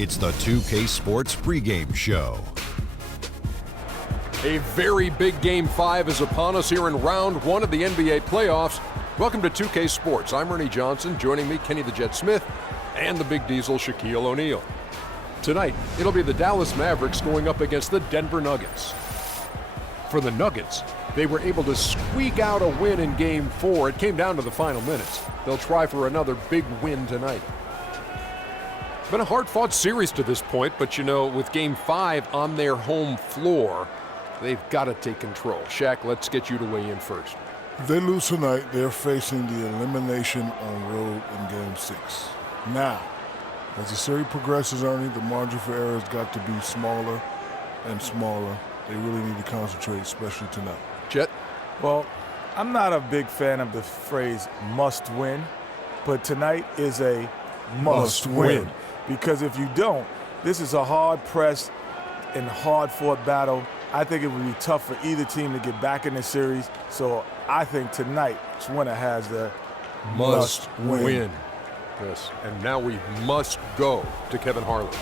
It's the 2K Sports pregame show. A very big Game 5 is upon us here in round one of the NBA playoffs. Welcome to 2K Sports. I'm Ernie Johnson. Joining me, Kenny the Jet Smith, and the Big Diesel, Shaquille O'Neal. Tonight, it'll be the Dallas Mavericks going up against the Denver Nuggets. For the Nuggets, they were able to squeak out a win in Game 4. It came down to the final minutes. They'll try for another big win tonight. Been a hard-fought series to this point, but you know, with Game 5 on their home floor, they've got to take control. Shaq, let's get you to weigh in first. If they lose tonight, they're facing the elimination on road in Game 6. Now, as the series progresses, Ernie, the margin for error has got to be smaller and smaller. They really need to concentrate, especially tonight. Jet? Well, I'm not a big fan of the phrase must win, but tonight is a must win. Because if you don't, this is a hard-pressed and hard-fought battle. I think it would be tough for either team to get back in the series. So I think tonight's winner has the must win. Yes, and now we must go to Kevin Harlan.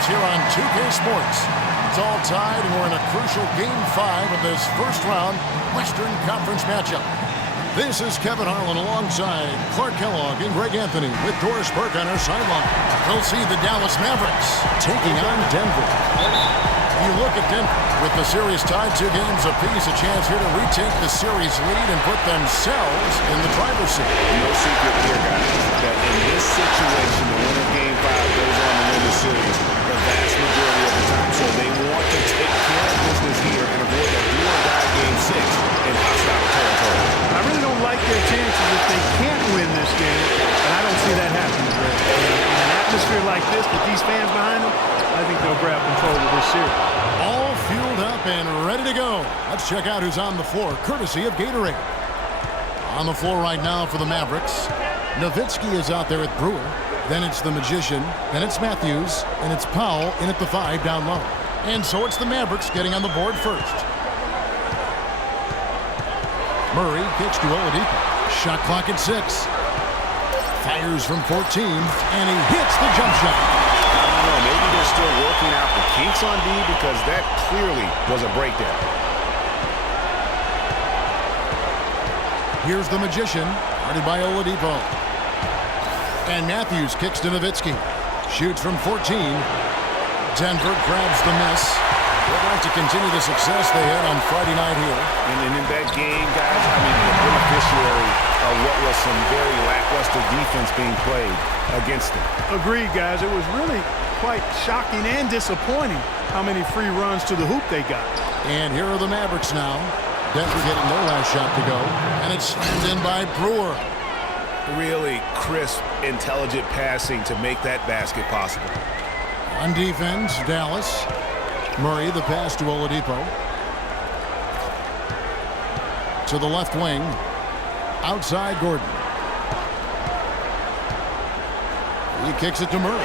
Here on 2K Sports. It's all tied, and we're in a crucial Game 5 of this first round Western Conference matchup. This is Kevin Harlan alongside Clark Kellogg and Greg Anthony with Doris Burke on our sideline. We'll see the Dallas Mavericks taking on Denver. You look at Denver with the series tied 2 games apiece, a chance here to retake the series lead and put themselves in the driver's seat. No secret here, guys, that in this situation, the winner of Game 5 goes on to win the series the vast majority of the time. So they want to take care of business here and avoid a do-or-die Game 6 in hostile territory. I really don't like their chances if they can't win this game, and I don't see that happening, Greg. In an atmosphere like this with these fans behind them, I think they'll grab control of this series. All fueled up and ready to go. Let's check out who's on the floor, courtesy of Gatorade. On the floor right now for the Mavericks, Nowitzki is out there at Brewer. Then it's the Magician, then it's Matthews, and it's Powell in at the 5 down low. And so it's the Mavericks getting on the board first. Murray kicks to Oladipo. Shot clock at 6. Fires from 14, and he hits the jump shot. I don't know, maybe they're still working out the kinks on D because that clearly was a breakdown. Here's the Magician, guarded by Oladipo. And Matthews kicks to Nowitzki. Shoots from 14. Denver grabs the miss. They'd like to continue the success they had on Friday night here. And in that game, guys, I mean, the beneficiary of what was some very lackluster defense being played against them. Agreed, guys. It was really quite shocking and disappointing how many free runs to the hoop they got. And here are the Mavericks now. Denver getting their last shot to go. And it's slammed in by Brewer. Really crisp, intelligent passing to make that basket possible. On defense, Dallas. Murray, the pass to Oladipo. To the left wing. Outside Gordon. He kicks it to Murray.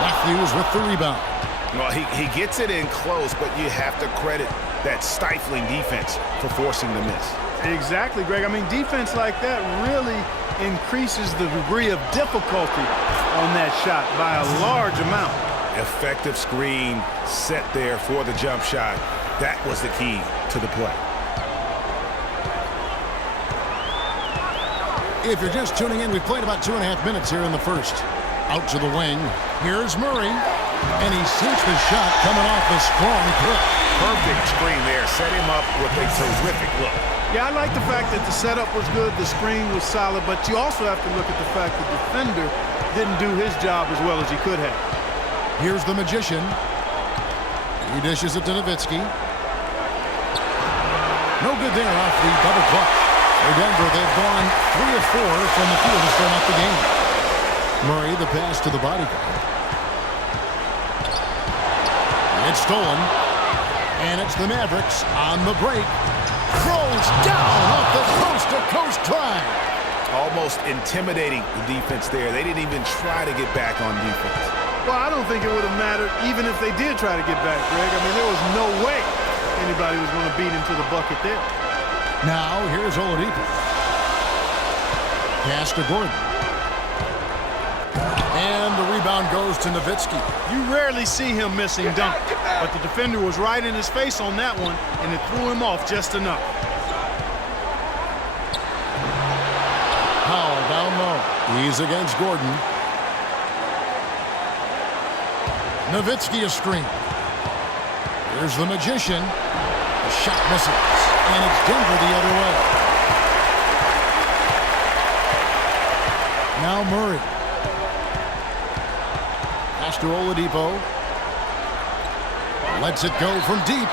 Matthews with the rebound. Well, he gets it in close, but you have to credit that stifling defense for forcing the miss. Exactly, Greg. I mean, defense like that really increases the degree of difficulty on that shot by a large amount. Effective screen set there for the jump shot. That was the key to the play. If you're just tuning in, we've played about 2.5 minutes here in the first. Out to the wing. Here's Murray. And he sinks the shot coming off a strong clip. Perfect screen there. Set him up with a terrific look. Yeah, I like the fact that the setup was good, the screen was solid, but you also have to look at the fact that the defender didn't do his job as well as he could have. Here's the Magician. He dishes it to Nowitzki. No good there off the double clutch. For Denver, they've gone 3 of 4 from the field to start off the game. Murray, the pass to the bodyguard. It's stolen. And it's the Mavericks on the break. Throws down off the coast-to-coast drive. Almost intimidating the defense there. They didn't even try to get back on defense. Well, I don't think it would have mattered even if they did try to get back, Greg. I mean, there was no way anybody was going to beat him to the bucket there. Now, here's Oladipo. Pass to Gordon. And the rebound goes to Nowitzki. You rarely see him missing dunk, but the defender was right in his face on that one, and it threw him off just enough. Powell down low. He's against Gordon. Nowitzki a screen. Here's the Magician. The shot misses, and it's Denver the other way. Now Murray. Pass to Oladipo. Lets it go from deep.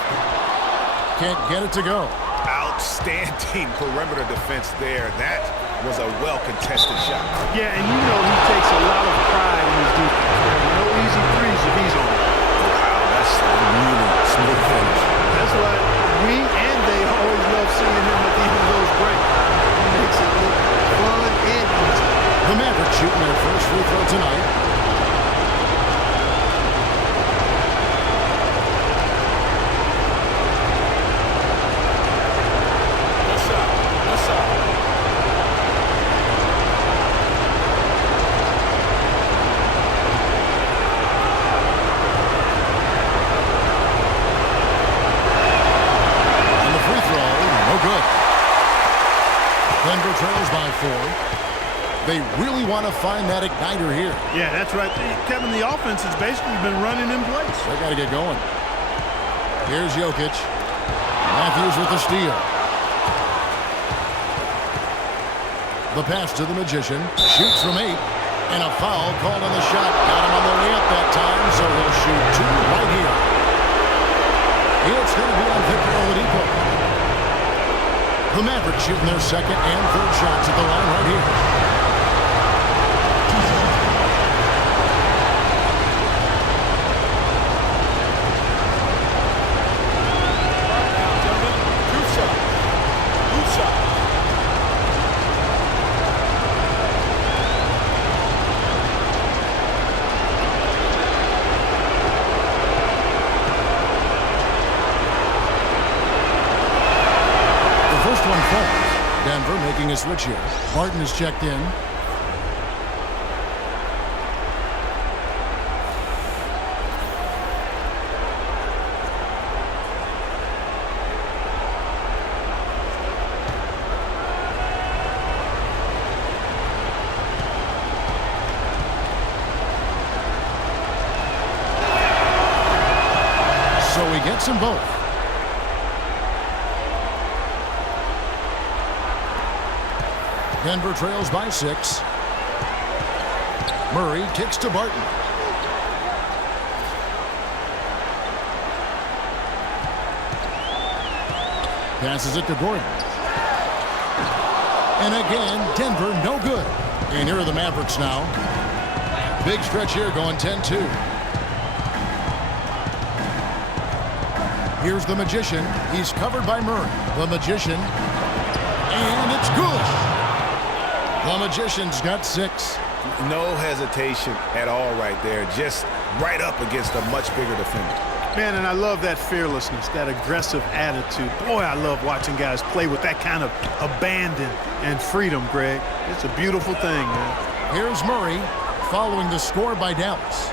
Can't get it to go. Outstanding perimeter defense there. That was a well-contested shot. Yeah, and you know he takes a lot of pride in his defense. There are no easy threes if he's on it. Wow, that's a really smooth finish. That's why we and they always love seeing him at the end of those breaks. He makes it look fun and easy. The Mavericks shooting their first free throw tonight. Denver trails by 4. They really want to find that igniter here. Yeah, that's right. Kevin, the offense has basically been running in place. They got to get going. Here's Jokic. Matthews with the steal. The pass to the Magician. Shoots from 8. And a foul called on the shot. Got him on the way up that time, so he'll shoot 2 right here. It's going to be on Victor Oladipo. The Mavericks shooting their second and third shots at the line right here. Denver making a switch here. Barton is checked in. So he gets them both. Denver trails by 6. Murray kicks to Barton. Passes it to Gordon. And again, Denver no good. And here are the Mavericks now. Big stretch here going 10-2. Here's the Magician. He's covered by Murray. The Magician. And it's good. The Magician's got 6. No hesitation at all right there. Just right up against a much bigger defender. Man, and I love that fearlessness, that aggressive attitude. Boy, I love watching guys play with that kind of abandon and freedom, Greg. It's a beautiful thing, man. Here's Murray following the score by Dallas.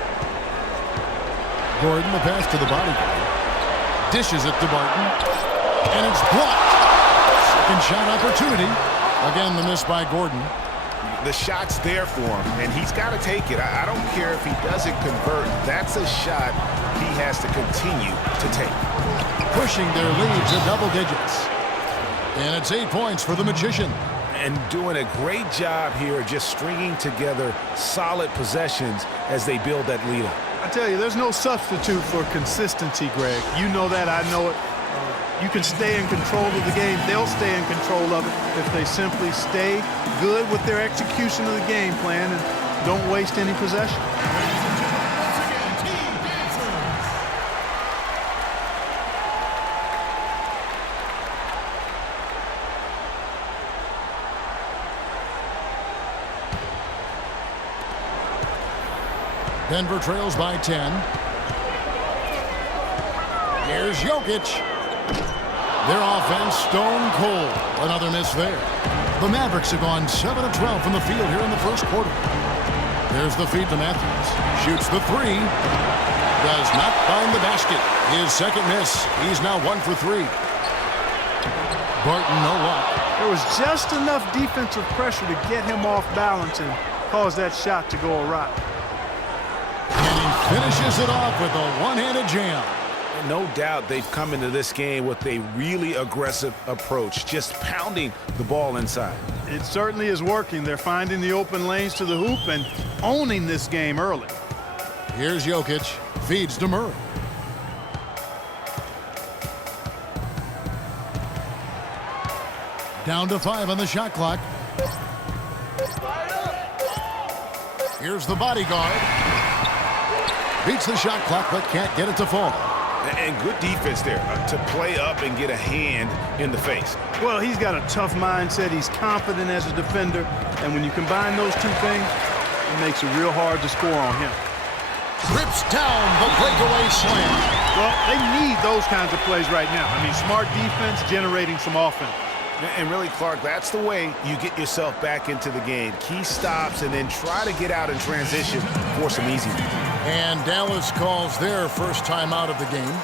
Gordon, the pass to the body guy. Dishes it to Barton. And it's blocked. Second shot opportunity. Again, the miss by Gordon. The shot's there for him, and he's got to take it. I don't care if he doesn't convert. That's a shot he has to continue to take. Pushing their lead to double digits. And it's 8 points for the Magician. And doing a great job here just stringing together solid possessions as they build that lead up. I tell you, there's no substitute for consistency, Greg. You know that. I know it. You can stay in control of the game. They'll stay in control of it if they simply stay good with their execution of the game plan and don't waste any possession. Denver trails by 10. Here's Jokic. Their offense stone cold. Another miss there. The Mavericks have gone 7 of 12 from the field here in the first quarter. There's the feed to Matthews. Shoots the three. Does not find the basket. His second miss. He's now 1 for 3. Barton, no luck. There was just enough defensive pressure to get him off balance and cause that shot to go awry. And he finishes it off with a one-handed jam. No doubt they've come into this game with a really aggressive approach, just pounding the ball inside. It certainly is working. They're finding the open lanes to the hoop and owning this game early. Here's Jokic. Feeds to Murray. Down to 5 on the shot clock. Here's the bodyguard. Beats the shot clock but can't get it to fall. And good defense there to play up and get a hand in the face. Well, he's got a tough mindset. He's confident as a defender. And when you combine those two things, it makes it real hard to score on him. Rips down the breakaway slam. Well, they need those kinds of plays right now. I mean, smart defense generating some offense. And really, Clark, that's the way you get yourself back into the game. Key stops and then try to get out in transition for some easy. And Dallas calls their first time out of the game.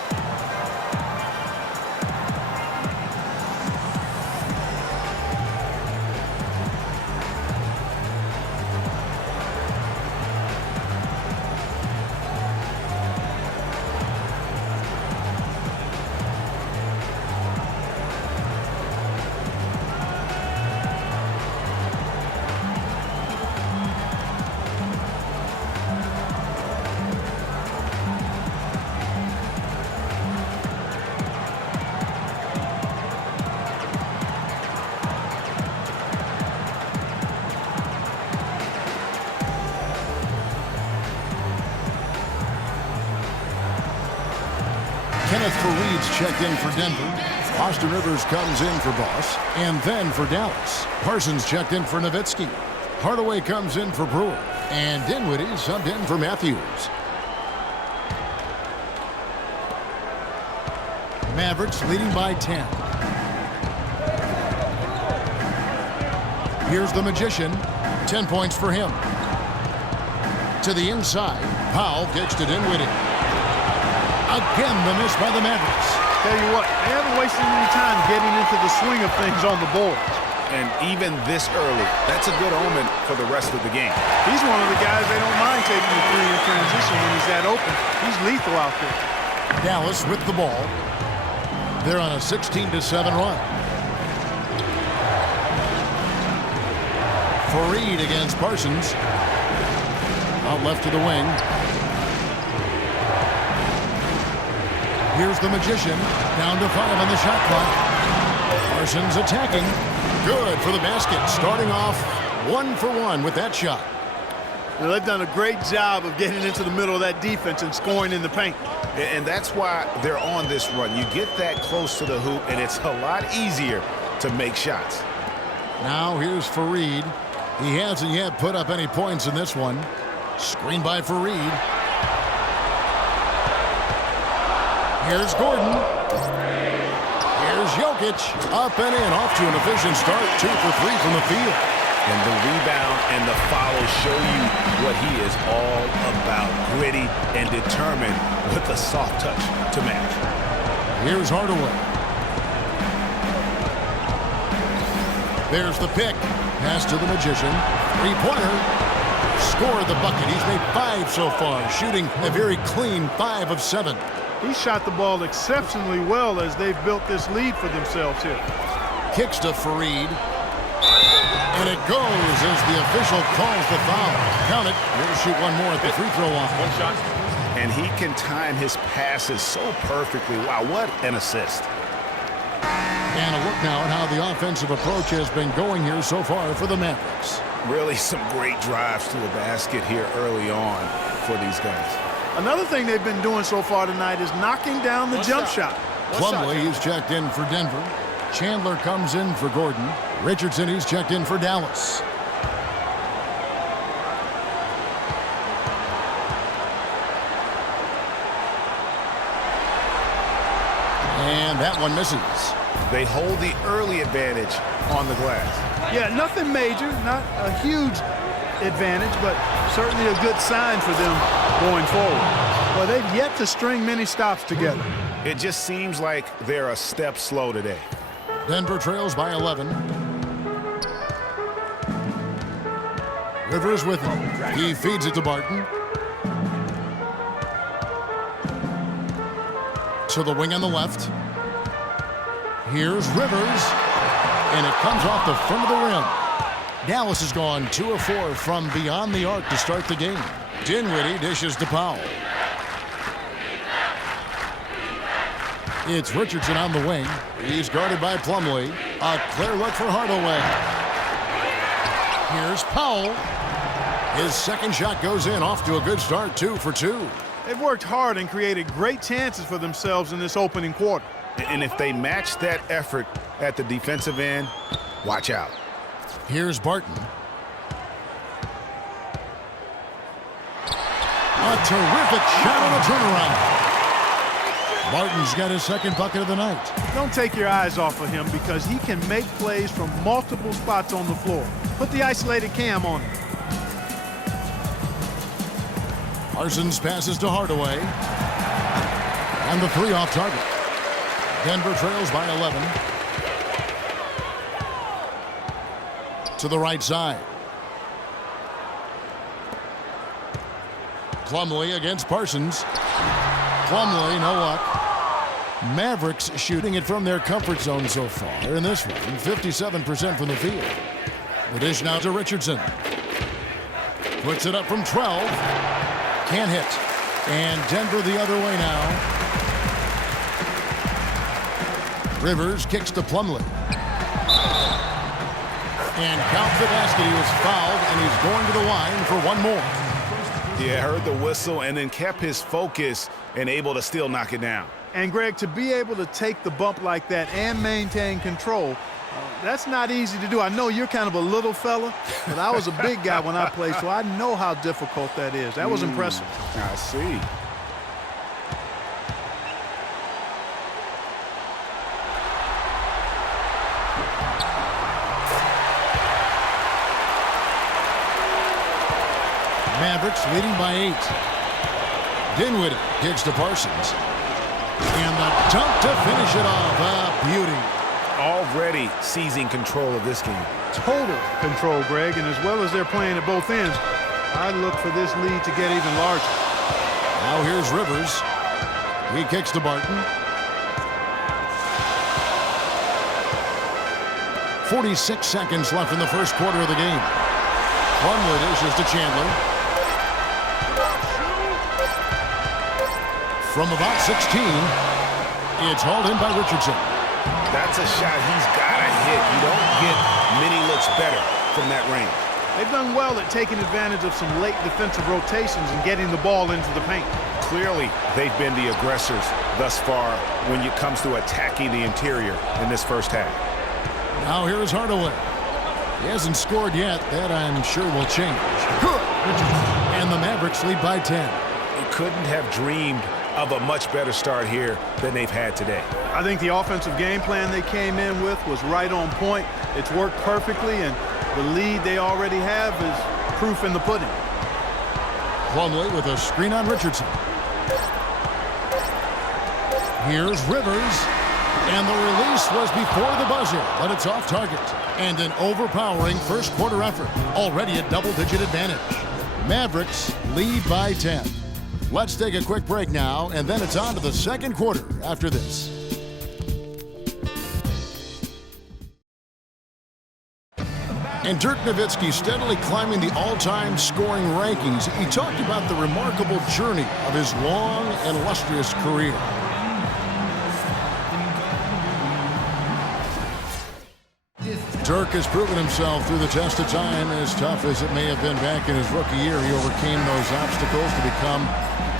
Kenneth Fareed's checked in for Denver. Austin Rivers comes in for Boss. And then for Dallas. Parsons checked in for Nowitzki. Hardaway comes in for Brewer. And Dinwiddie subbed in for Matthews. Mavericks leading by 10. Here's the Magician. 10 points for him. To the inside. Powell gets to Dinwiddie. Again, the miss by the Mavericks. Tell you what, they haven't wasted any time getting into the swing of things on the boards. And even this early, that's a good omen for the rest of the game. He's one of the guys they don't mind taking the three in transition when he's that open. He's lethal out there. Dallas with the ball. They're on a 16-7 run. Fareed against Parsons. Out left to the wing. Here's the Magician. Down to 5 on the shot clock. Parsons attacking. Good for the basket. Starting off 1 for 1 with that shot. Well, they've done a great job of getting into the middle of that defense and scoring in the paint. And that's why they're on this run. You get that close to the hoop, and it's a lot easier to make shots. Now here's Fareed. He hasn't yet put up any points in this one. Screen by Fareed. Here's Gordon. Here's Jokic. Up and in. Off to an efficient start. 2 for 3 from the field. And the rebound and the follow show you what he is all about. Gritty and determined with a soft touch to match. Here's Hardaway. There's the pick. Pass to the Magician. Three-pointer. Scored the bucket. He's made 5 so far. Shooting a very clean 5 of 7. He shot the ball exceptionally well as they've built this lead for themselves here. Kicks to Fareed. And it goes as the official calls the foul. Count it. He'll shoot one more at the free throw line. One shot. And he can time his passes so perfectly. Wow, what an assist. And a look now at how the offensive approach has been going here so far for the Mavericks. Really some great drives to the basket here early on for these guys. Another thing they've been doing so far tonight is knocking down the jump shot. Plumlee is checked in for Denver. Chandler comes in for Gordon. Richardson is checked in for Dallas. And that one misses. They hold the early advantage on the glass. Yeah, nothing major, not a huge advantage, but certainly a good sign for them going forward. Well, they've yet to string many stops together. It just seems like they're a step slow today. Denver trails by 11. Rivers with it. He feeds it to Barton. To the wing on the left. Here's Rivers. And it comes off the front of the rim. Dallas has gone 2 of 4 from beyond the arc to start the game. Dinwiddie dishes to Powell. It's Richardson on the wing. He's guarded by Plumlee. A clear look for Hardaway. Here's Powell. His second shot goes in, off to a good start, 2 for 2. They've worked hard and created great chances for themselves in this opening quarter. And if they match that effort at the defensive end, watch out. Here's Barton. A terrific shot on a turnaround. Barton's got his second bucket of the night. Don't take your eyes off of him because he can make plays from multiple spots on the floor. Put the isolated cam on him. Parsons passes to Hardaway. And the 3 off target. Denver trails by 11. To the right side. Plumlee against Parsons. Plumlee, no luck. Mavericks shooting it from their comfort zone so far in this one. 57% from the field. The dish now to Richardson. Puts it up from 12. Can't hit. And Denver the other way now. Rivers kicks to Plumlee. And count the basket. He was fouled, and he's going to the line for one more. Yeah, heard the whistle and then kept his focus and able to still knock it down. And, Greg, to be able to take the bump like that and maintain control, that's not easy to do. I know you're kind of a little fella, but I was a big guy when I played, so I know how difficult that is. That was impressive. I see. Mavericks leading by 8. Dinwiddie gives to Parsons. And the dunk to finish it off. A beauty. Already seizing control of this game. Total control, Greg, and as well as they're playing at both ends, I look for this lead to get even larger. Now here's Rivers. He kicks to Barton. 46 seconds left in the first quarter of the game. Plumlee dishes to Chandler. From about 16, it's hauled in by Richardson. That's a shot he's got to hit. You don't get many looks better from that range. They've done well at taking advantage of some late defensive rotations and getting the ball into the paint. Clearly, they've been the aggressors thus far when it comes to attacking the interior in this first half. Now here's Hardaway. He hasn't scored yet. That, I'm sure, will change. Good. And the Mavericks lead by 10. You couldn't have dreamed of a much better start here than they've had today. I think the offensive game plan they came in with was right on point. It's worked perfectly, and the lead they already have is proof in the pudding. Plumlee with a screen on Richardson. Here's Rivers. And the release was before the buzzer, but it's off target. And an overpowering first quarter effort. Already a double-digit advantage. Mavericks lead by 10. Let's take a quick break now, and then it's on to the second quarter after this. And Dirk Nowitzki steadily climbing the all-time scoring rankings. He talked about the remarkable journey of his long and illustrious career. Dirk has proven himself through the test of time. As tough as it may have been back in his rookie year, he overcame those obstacles to become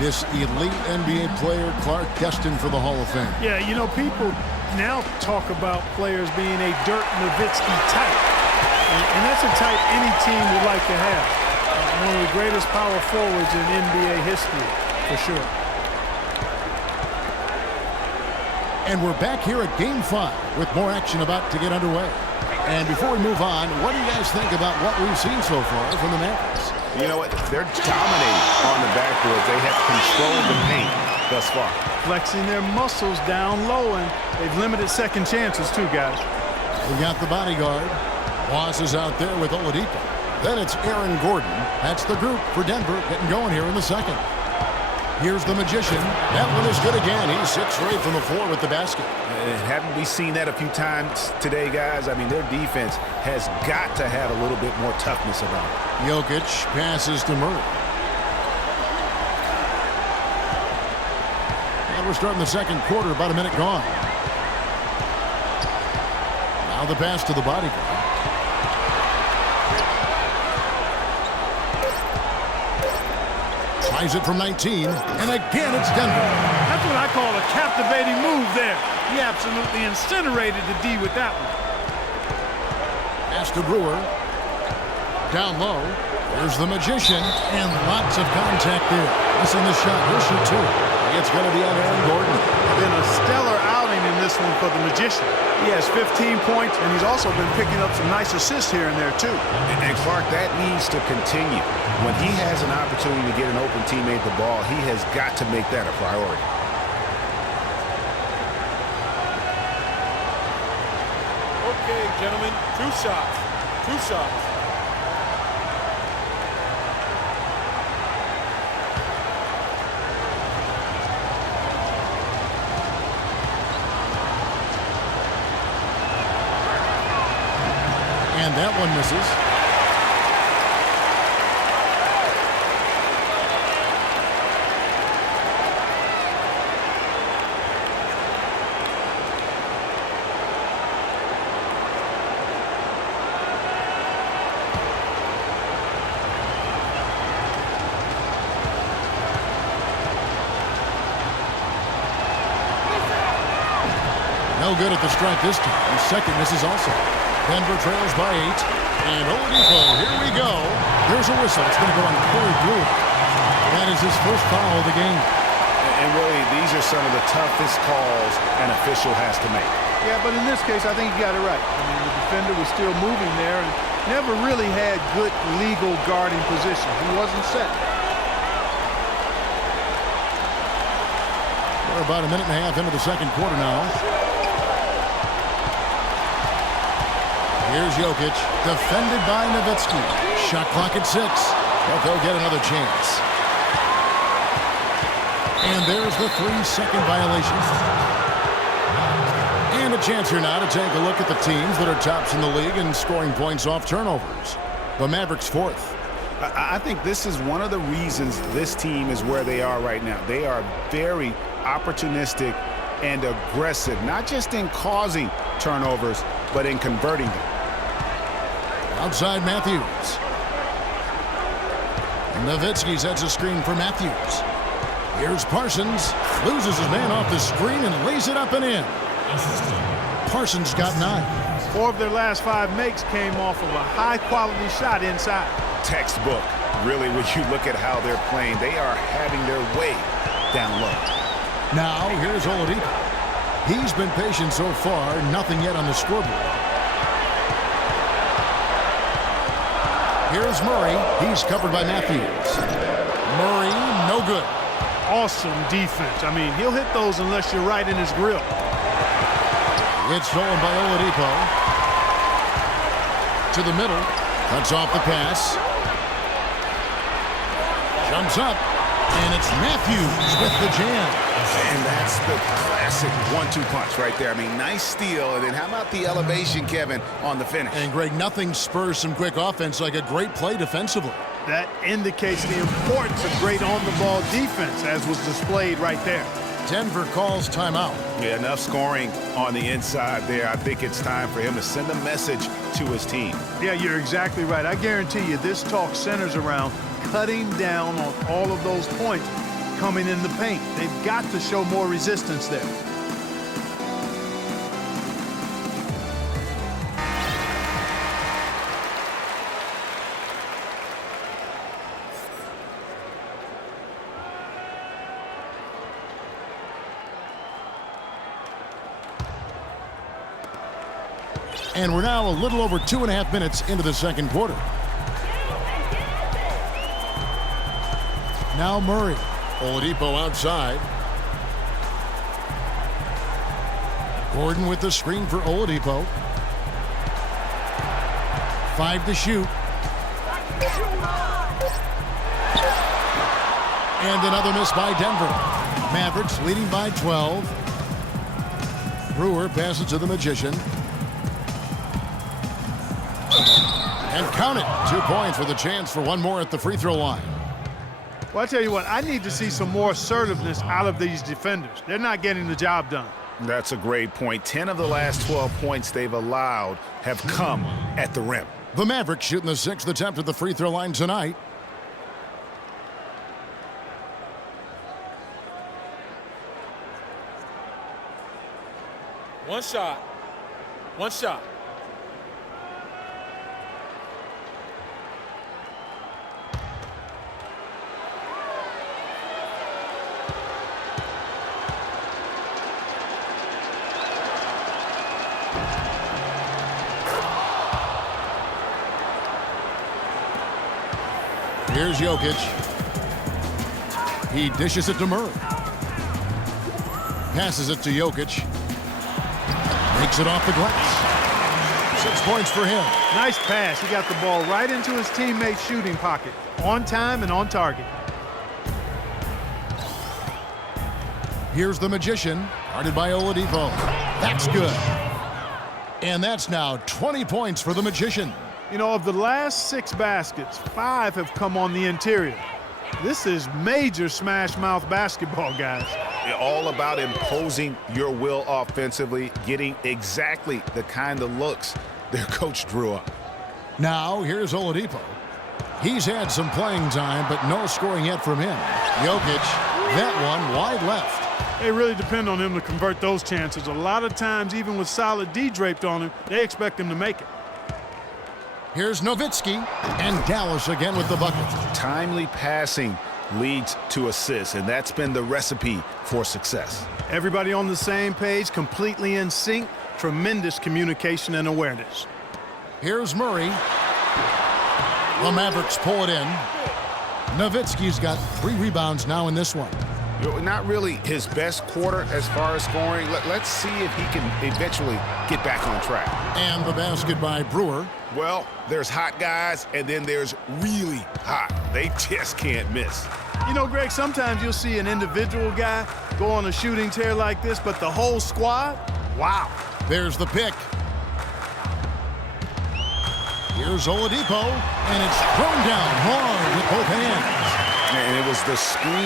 this elite NBA player, Clark, destined for the Hall of Fame. Yeah, you know, people now talk about players being a Dirk Nowitzki type. And that's a type any team would like to have. One of the greatest power forwards in NBA history, for sure. And we're back here at Game 5 with more action about to get underway. And before we move on, what do you guys think about what we've seen so far from the Mavericks? You know what? They're dominating on the backboards. They have controlled the paint thus far. Flexing their muscles down low, and they've limited second chances too, guys. We got the bodyguard. Boss is out there with Oladipo. Then it's Aaron Gordon. That's the group for Denver getting going here in the second. Here's the Magician. That one is good again. He's 6 straight from the floor with the basket. Haven't we seen that a few times today, guys? I mean, their defense has got to have a little bit more toughness about it. Jokic passes to Murray. And we're starting the second quarter, about a minute gone. Now the pass to the bodyguard. Tries it from 19, and again it's Denver. That's what I call a captivating move there. He absolutely incinerated the D with that one. Pass to Brewer. Down low. There's the Magician, and lots of contact there. Missing the shot. He'll shoot 2. It's going to be on Aaron Gordon. Been a stellar outing in this one for the Magician. He has 15 points, and he's also been picking up some nice assists here and there, too. And Clark, that needs to continue. When he has an opportunity to get an open teammate the ball, he has got to make that a priority. Okay, gentlemen, 2 shots. 2 shots. And that one misses. No good at the strike this time. The second misses also. Denver trails by 8. And Oladipo, here we go. There's a whistle. It's going to go on Corey Brewer. That is his first foul of the game. And really, these are some of the toughest calls an official has to make. Yeah, but in this case, I think he got it right. I mean, the defender was still moving there and never really had good legal guarding position. He wasn't set. We're about a minute and a half into the second quarter now. Here's Jokic, defended by Nowitzki. Shot clock at 6. But they'll get another chance. And there's the 3-second violation. And a chance here now to take a look at the teams that are tops in the league in scoring points off turnovers. The Mavericks 4th. I think this is one of the reasons this team is where they are right now. They are very opportunistic and aggressive, not just in causing turnovers, but in converting them. Outside Matthews. Nowitzki sets a screen for Matthews. Here's Parsons. Loses his man off the screen and lays it up and in. Parsons got 9. 4 of their last 5 makes came off of a high-quality shot inside. Textbook. Really, when you look at how they're playing, they are having their way down low. Now, here's Oladipo. He's been patient so far. Nothing yet on the scoreboard. Here's Murray. He's covered by Matthews. Murray, no good. Awesome defense. I mean, he'll hit those unless you're right in his grill. It's stolen by Oladipo. To the middle. Cuts off the pass. Jumps up. And it's Matthews with the jam. And that's the classic 1-2 punch right there. I mean, nice steal. And then how about the elevation, Kevin, on the finish? And, Greg, nothing spurs some quick offense like a great play defensively. That indicates the importance of great on-the-ball defense, as was displayed right there. Denver calls timeout. Yeah, enough scoring on the inside there. I think it's time for him to send a message to his team. Yeah, you're exactly right. I guarantee you this talk centers around cutting down on all of those points coming in the paint. They've got to show more resistance there. And we're now a little over 2.5 minutes into the second quarter. Now Murray. Oladipo outside. Gordon with the screen for Oladipo. 5 to shoot. And another miss by Denver. Mavericks leading by 12. Brewer passes to the Magician. And count it. 2 points with a chance for one more at the free throw line. Well, I tell you what, I need to see some more assertiveness out of these defenders. They're not getting the job done. That's a great point. 10 of the last 12 points they've allowed have come at the rim. The Mavericks shooting the 6th attempt at the free throw line tonight. One shot. One shot. Here's Jokic. He dishes it to Murray. Passes it to Jokic. Makes it off the glass. 6 points for him. Nice pass. He got the ball right into his teammate's shooting pocket. On time and on target. Here's the Magician. Guarded by Oladipo. That's good. And that's now 20 points for the Magician. You know, of the last 6 baskets, 5 have come on the interior. This is major smash mouth basketball, guys. All about imposing your will offensively, getting exactly the kind of looks their coach drew up. Now, here's Oladipo. He's had some playing time, but no scoring yet from him. Jokic, that one wide left. They really depend on him to convert those chances. A lot of times, even with solid D draped on him, they expect him to make it. Here's Nowitzki, and Dallas again with the bucket. Timely passing leads to assists, and that's been the recipe for success. Everybody on the same page, completely in sync, tremendous communication and awareness. Here's Murray. The Mavericks pull it in. Nowitzki's got 3 rebounds now in this one. Not really his best quarter as far as scoring. Let's see if he can eventually get back on track. And the basket by Brewer. Well, there's hot guys, and then there's really hot. They just can't miss. You know, Greg, sometimes you'll see an individual guy go on a shooting tear like this, but the whole squad, wow. There's the pick. Here's Oladipo, and it's thrown down hard with both hands. And it was the screen.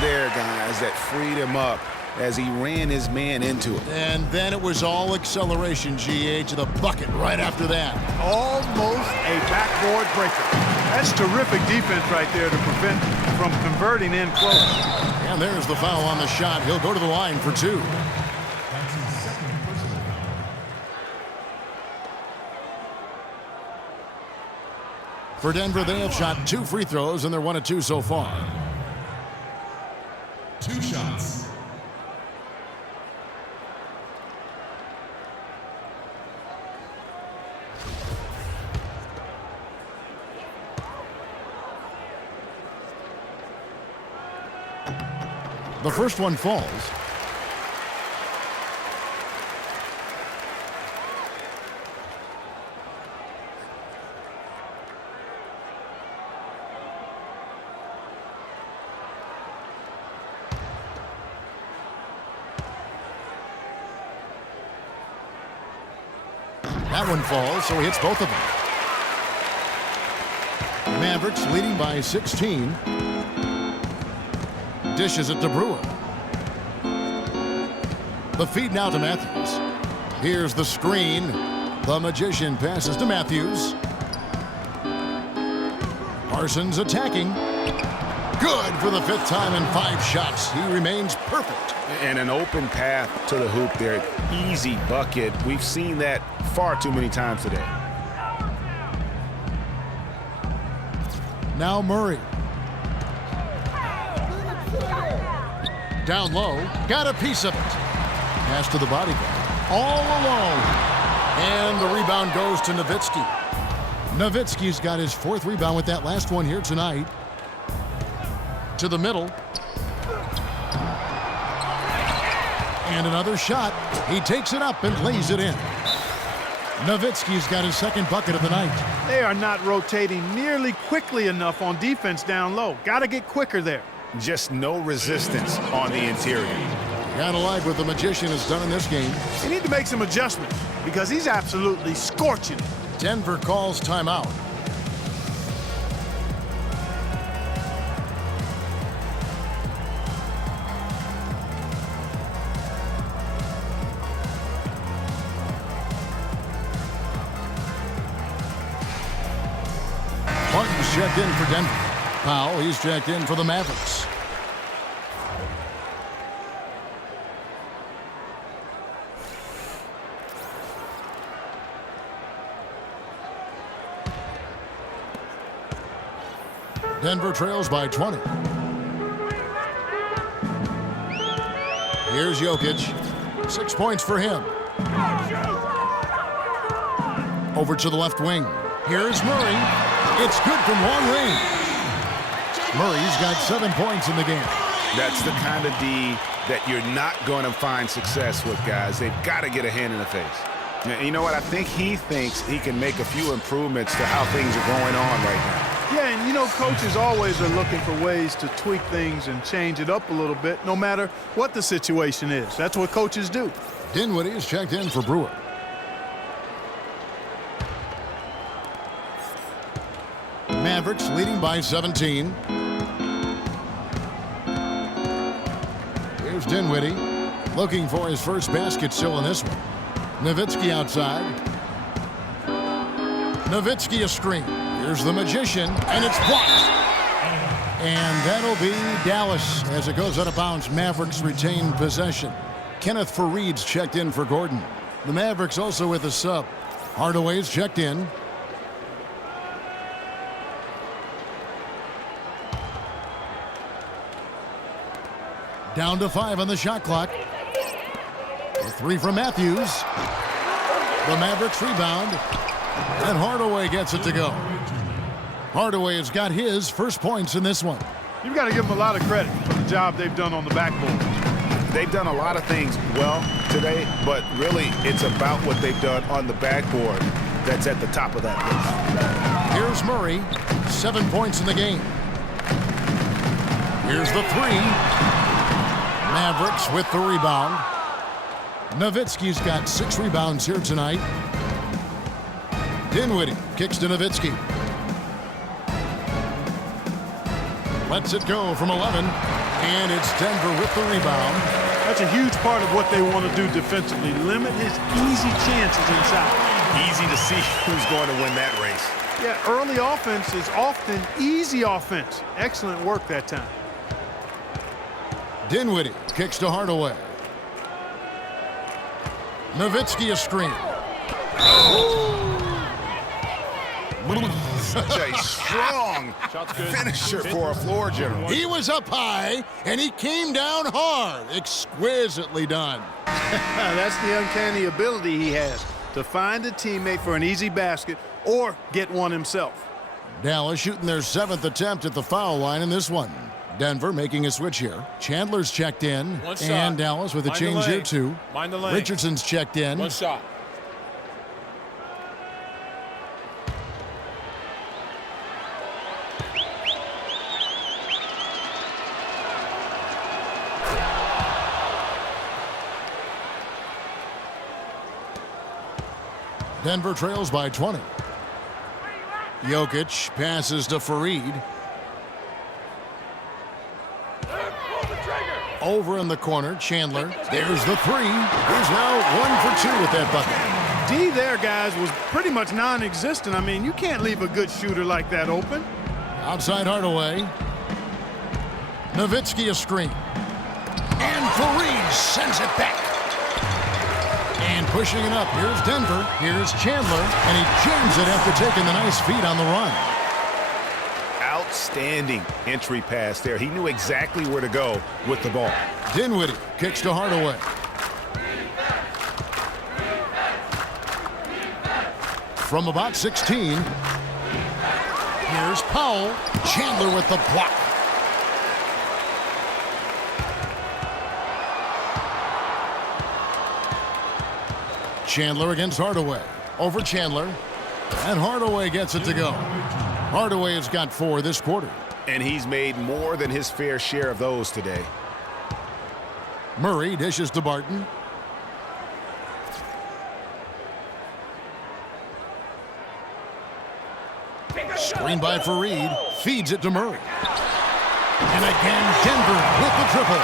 There, guys, that freed him up as he ran his man into it. And then it was all acceleration, GA, to the bucket right after that. Almost a backboard breaker. That's terrific defense right there to prevent from converting in close. And there's the foul on the shot. He'll go to the line for 2. For Denver, they have shot 2 free throws, and they're 1 of 2 so far. 2 shots. The first one falls. That one falls, so he hits both of them. Mavericks leading by 16. Dishes it to Brewer. The feed now to Matthews. Here's the screen. The Magician passes to Matthews. Parsons attacking. Good for the 5th time in 5 shots. He remains perfect. And an open path to the hoop there. Easy bucket. We've seen that far too many times today. Now Murray. Down low. Got a piece of it. Pass to the body guard. All alone. And the rebound goes to Nowitzki. Nowitzki's got his 4th rebound with that last one here tonight. To the middle. And another shot. He takes it up and lays it in. Nowitzki's got his 2nd bucket of the night. They are not rotating nearly quickly enough on defense down low. Got to get quicker there. Just no resistance on the interior. Gotta like what the Magician has done in this game. They need to make some adjustments because he's absolutely scorching it. Denver calls timeout. Martin's checked in for Denver. Powell, he's checked in for the Mavericks. Denver trails by 20. Here's Jokic. 6 points for him. Over to the left wing. Here's Murray. It's good from long range. Murray's got 7 points in the game. That's the kind of D that you're not going to find success with, guys. They've got to get a hand in the face. You know what? I think he thinks he can make a few improvements to how things are going on right now. Yeah, and you know, coaches always are looking for ways to tweak things and change it up a little bit, no matter what the situation is. That's what coaches do. Dinwiddie is checked in for Brewer. Mavericks leading by 17. Here's Dinwiddie looking for his first basket still in this one. Nowitzki outside. Nowitzki a screen. Here's the Magician, and it's blocked. And that'll be Dallas as it goes out of bounds. Mavericks retain possession. Kenneth Faried's checked in for Gordon. The Mavericks also with a sub. Hardaway's checked in. Down to 5 on the shot clock. A 3 from Matthews. The Mavericks rebound. And Hardaway gets it to go. Hardaway has got his first points in this one. You've got to give them a lot of credit for the job they've done on the backboard. They've done a lot of things well today, but really it's about what they've done on the backboard that's at the top of that list. Here's Murray, 7 points in the game. Here's the 3. Mavericks with the rebound. Nowitzki's got 6 rebounds here tonight. Dinwiddie kicks to Nowitzki. Lets it go from 11. And it's Denver with the rebound. That's a huge part of what they want to do defensively. Limit his easy chances inside. Easy to see who's going to win that race. Yeah, early offense is often easy offense. Excellent work that time. Dinwiddie kicks to Hardaway. Nowitzki a screen. Such a strong finisher for a floor general. He was up high, and he came down hard. Exquisitely done. That's the uncanny ability he has to find a teammate for an easy basket or get one himself. Dallas shooting their 7th attempt at the foul line in this one. Denver making a switch here. Chandler's checked in. And Dallas with a change here, too. Mind the lane. Richardson's checked in. One shot. Denver trails by 20. Jokic passes to Faried. Over in the corner, Chandler. There's the 3. He's now 1 for 2 with that bucket. D there, guys, was pretty much non-existent. I mean, you can't leave a good shooter like that open. Outside Hardaway. Nowitzki a screen. And Fareed sends it back. And pushing it up. Here's Denver. Here's Chandler. And he jams it after taking the nice feed on the run. Outstanding entry pass there. He knew exactly where to go with the ball. Dinwiddie kicks to Hardaway. From about 16. Here's Powell. Chandler with the block. Chandler against Hardaway. Over Chandler. And Hardaway gets it to go. Hardaway has got 4 this quarter. And he's made more than his fair share of those today. Murray dishes to Barton. Screen by Fareed. Feeds it to Murray. And again, Denver with the triple.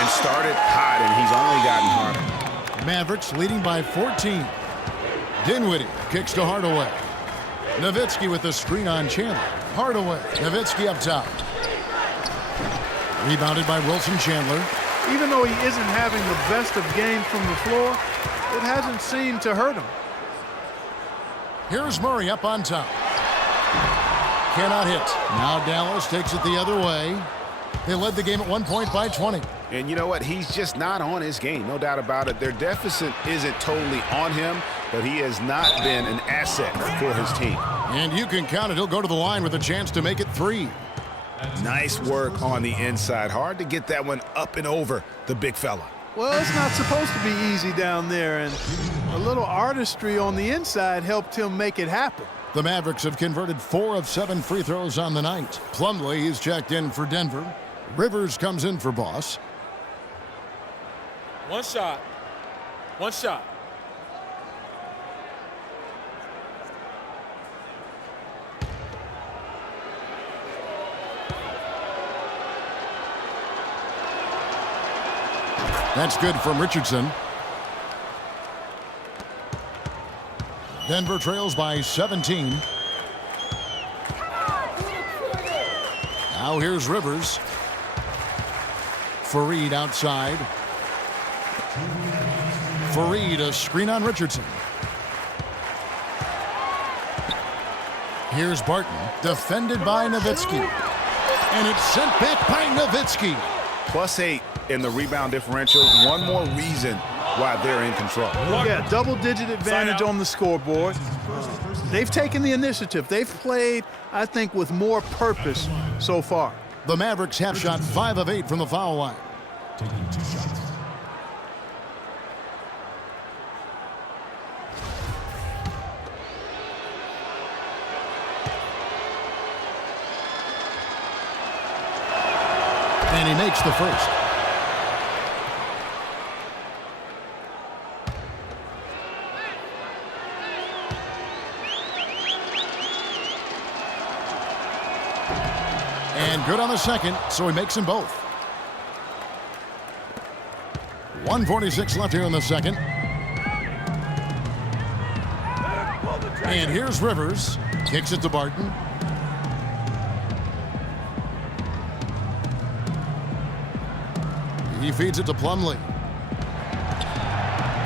And started hot, and he's only gotten harder. Mavericks leading by 14. Dinwiddie kicks to Hardaway. Nowitzki with the screen on Chandler. Hardaway. Nowitzki up top. Rebounded by Wilson Chandler. Even though he isn't having the best of games from the floor, it hasn't seemed to hurt him. Here's Murray up on top. Cannot hit. Now Dallas takes it the other way. They led the game at 1 point by 20. And you know what? He's just not on his game. No doubt about it. Their deficit isn't totally on him, but he has not been an asset for his team. And you can count it. He'll go to the line with a chance to make it 3. Nice work on the inside. Hard to get that one up and over the big fella. Well, it's not supposed to be easy down there, and a little artistry on the inside helped him make it happen. The Mavericks have converted 4 of 7 free throws on the night. Plumlee is checked in for Denver. Rivers comes in for Boss. One shot. One shot. That's good from Richardson. Denver trails by 17. Now here's Rivers. Fareed outside. Fareed, a screen on Richardson. Here's Barton, defended by Nowitzki. And it's sent back by Nowitzki. +8 in the rebound differential. One more reason why they're in control. Yeah, double-digit advantage on the scoreboard. They've taken the initiative. They've played, I think, with more purpose so far. The Mavericks have shot 5 of 8 from the foul line. Taking 2 shots. And he makes the first. And good on the second, so he makes them both. 1:46 left here in the second. And here's Rivers. Kicks it to Barton. He feeds it to Plumlee.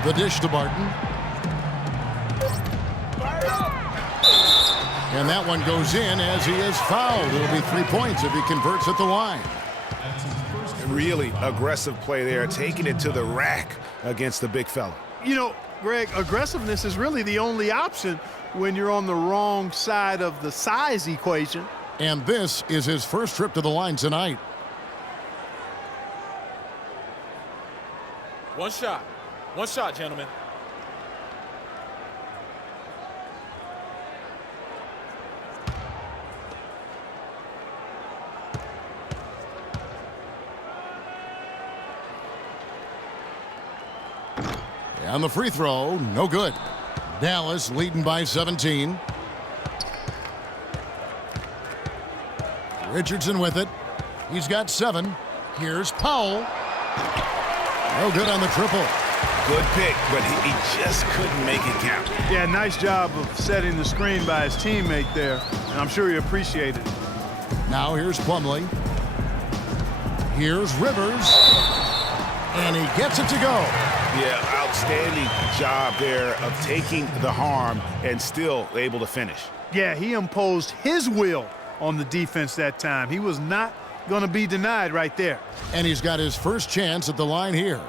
The dish to Barton. And that one goes in as he is fouled. It'll be 3 points if he converts at the line. Really aggressive play there, taking it to the rack against the big fella. You know, Greg, aggressiveness is really the only option when you're on the wrong side of the size equation. And this is his first trip to the line tonight. One shot. One shot, gentlemen. On the free throw, no good. Dallas leading by 17. Richardson with it. He's got 7. Here's Powell. No good on the triple. Good pick, but he just couldn't make it count. Yeah, nice job of setting the screen by his teammate there, and I'm sure he appreciated it. Now here's Plumlee. Here's Rivers. And he gets it to go. Yeah, outstanding job there of taking the harm and still able to finish. Yeah, he imposed his will on the defense that time. He was not going to be denied right there. And he's got his first chance at the line here.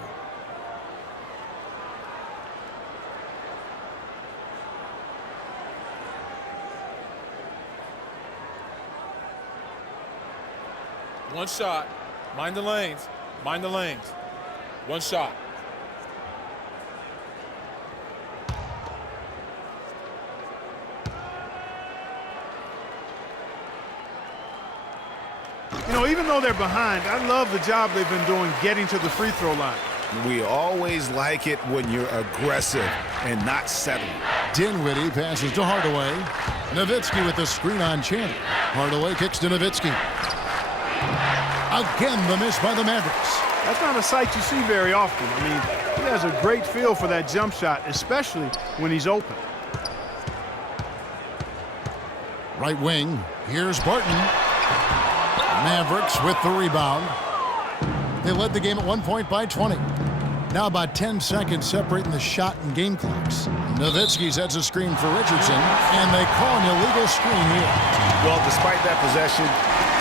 One shot. Mind the lanes. Mind the lanes. One shot. You know, even though they're behind, I love the job they've been doing getting to the free throw line. We always like it when you're aggressive and not settling. Dinwiddie passes to Hardaway. Nowitzki with the screen on Chandler. Hardaway kicks to Nowitzki. Again, the miss by the Mavericks. That's not a sight you see very often. I mean, he has a great feel for that jump shot, especially when he's open. Right wing, here's Barton. Mavericks with the rebound. They led the game at 1 point by 20. Now about 10 seconds separating the shot and game clocks. Nowitzki sets a screen for Richardson, and they call an illegal screen here. Well, despite that possession,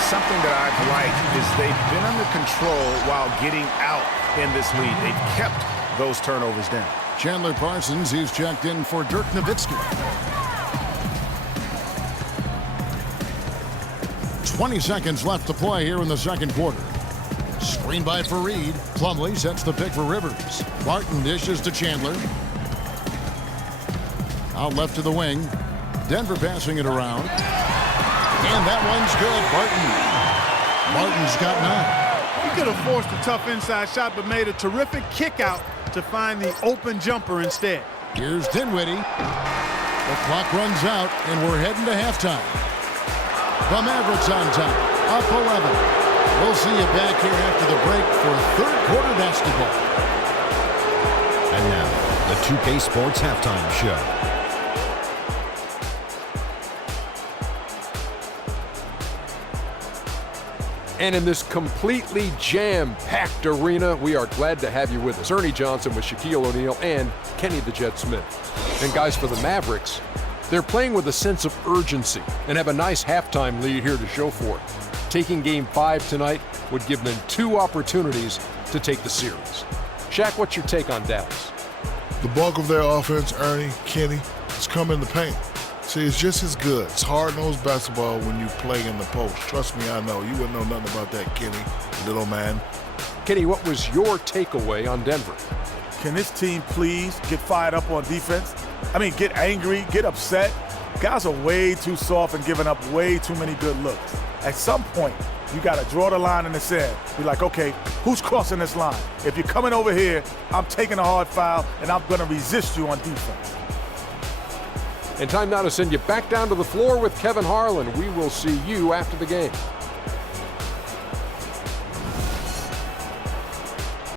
something that I've liked is they've been under control while getting out in this lead. They've kept those turnovers down. Chandler Parsons, he's checked in for Dirk Nowitzki. 20 seconds left to play here in the second quarter. Screen by Fareed. Plumlee sets the pick for Rivers. Barton dishes to Chandler. Out left to the wing. Denver passing it around. And that one's good. Barton's got 9. He could have forced a tough inside shot, but made a terrific kick out to find the open jumper instead. Here's Dinwiddie. The clock runs out, and we're heading to halftime. The Mavericks on top, up 11. We'll see you back here after the break for third quarter basketball. And now, the 2K Sports Halftime Show. And in this completely jam-packed arena, we are glad to have you with us. Ernie Johnson with Shaquille O'Neal and Kenny the Jet Smith. And guys, for the Mavericks, they're playing with a sense of urgency and have a nice halftime lead here to show for it. Taking Game 5 tonight would give them 2 opportunities to take the series. Shaq, what's your take on Dallas? The bulk of their offense, Ernie, Kenny, has come in the paint. See, it's just as good. It's hard-nosed basketball when you play in the post. Trust me, I know. You wouldn't know nothing about that, Kenny, little man. Kenny, what was your takeaway on Denver? Can this team please get fired up on defense? I mean, get angry, get upset. Guys are way too soft and giving up way too many good looks. At some point, you got to draw the line in the sand. Be like, okay, who's crossing this line? If you're coming over here, I'm taking a hard foul, and I'm going to resist you on defense. And time now to send you back down to the floor with Kevin Harlan. We will see you after the game.